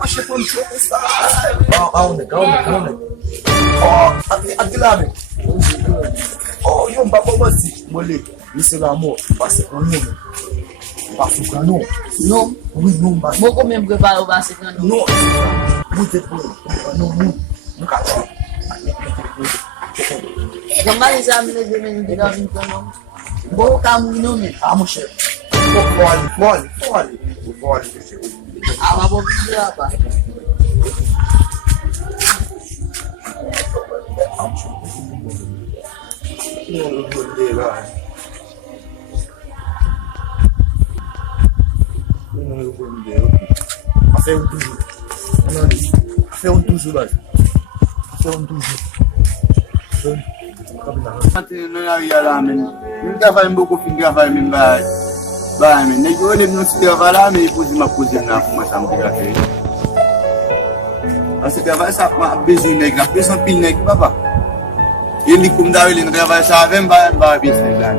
Achei quando você aonde? Oh, aqui lá, meu. Oh, yung babo basi, boleh. Isso lá, amor. Passa com número. Passa com número. Non, Oui, non, basi. mwen kon men prepare ou basi kan nou. Non, muito bom. Não, nunca. Kon ba lisa mwen de men nou de la vin kan nou. Bo ka mwen nou men. Ah, mon cher. Mole. A wap wap vin la pa. Não vou ler lá. Não, eu vou ler. Afé um tudo. Afé um tudo lá. Afé um tudo. No ya la men. Min ka fa mboko finga fa min ba. Ba men. Ne ko ne no si fa la me pozi ma pozi na ma sam de café. Ase ka va sa ma besoin nèg la besoin pile nèg papa. Ele kum da ele nga va sa vem ba bi sa la.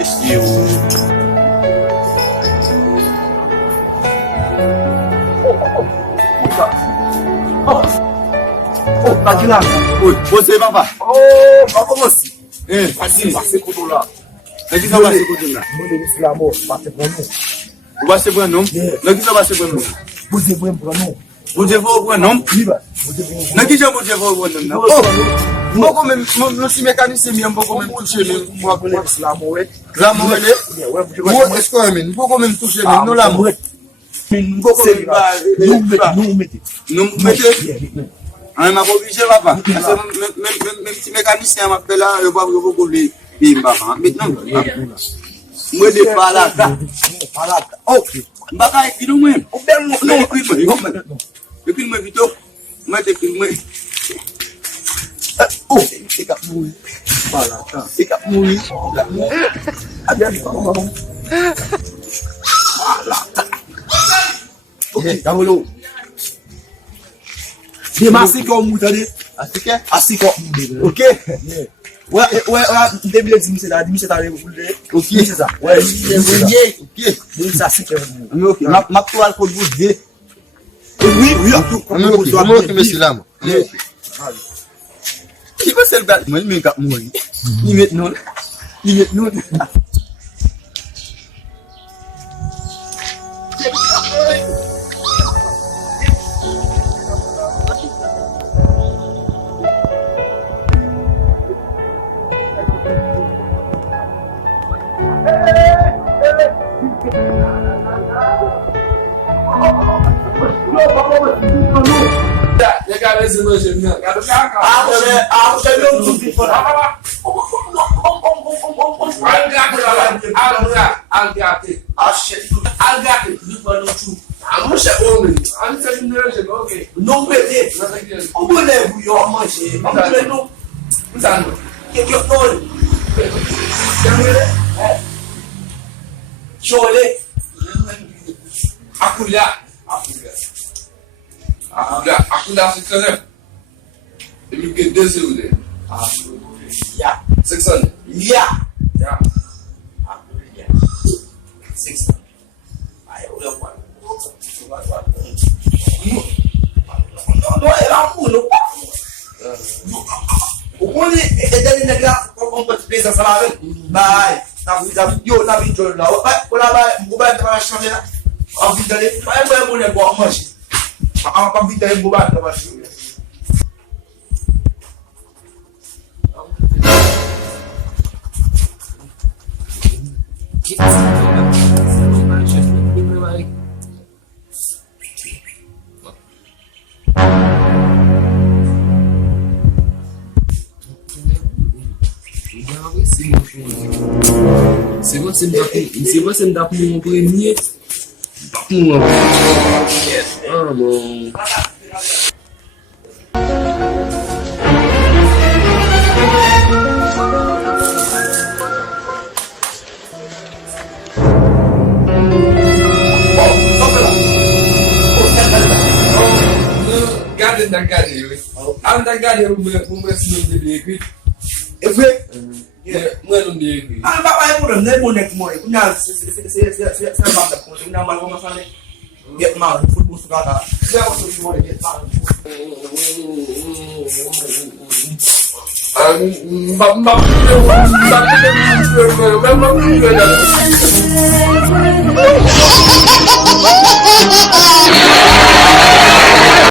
Esse eu Aqui lá. Oi, você papa. Oh, babo basi. Assim, Passei com o lá. daqui só vai ser com lá. Mole esse lá, amor. Passei com o O vai ser com não? Daqui só vai ser com não. Você foi para não. Você vou com não? Viva. Você foi. Daqui já você vou com não. Oh, mboko même no si mécanicien mi mboko même toucher même moi Mole esse lá, amor. la mo ele. Mo est-ce que même mboko même toucher même no la mo. Mboko même ba. Não mete. Non mettez. On m'a obligé papa. Même si mécanicien m'appelle là, je vais vous coller bimba. Maintenant. Moi de pas là. Oh, mbaka ikilo mwe. Non, et puis moi vite. Moi te puis moi. Oh, c'est cap mouille. Voilà, c'est cap mouille. Ah bien, voilà. Ok, Kamolo. Dia masih kau muda deh. Asik kok. Ok. Ouais, dia bila di misi tadi boleh. Ok, c'est ça. Ouais, ok. Dia ça c'est que. Ok, ma toile pour vous dire. Oui, Moi qui me suis là. Qui va se le battre? Moi, il me cap mourir. Il met non. Não perder. O boneco e o manche. Não. Que eu tô. Chole. Akulya 600. If you get this over there. Yeah. 600. Yeah. Yeah. 600. Aí eu levo. Não era um, não. O bom é dele negar com pesquisa salário. Vai. Tá vindo lá. Vai para a chave. A vida dele vai mulher boa, mas a vida é boa, tá vendo? Se você me dá um premier, ah, bom. Anda, galera, o meu assim de aqui. E vre? Mwen nou de ekri. An pa pa e moun ne moun ek moun. Kou nan se bak da kon. Kou nan mal kon masan get mal. Football sou kata. Se a waso yi moun get mal. Mbap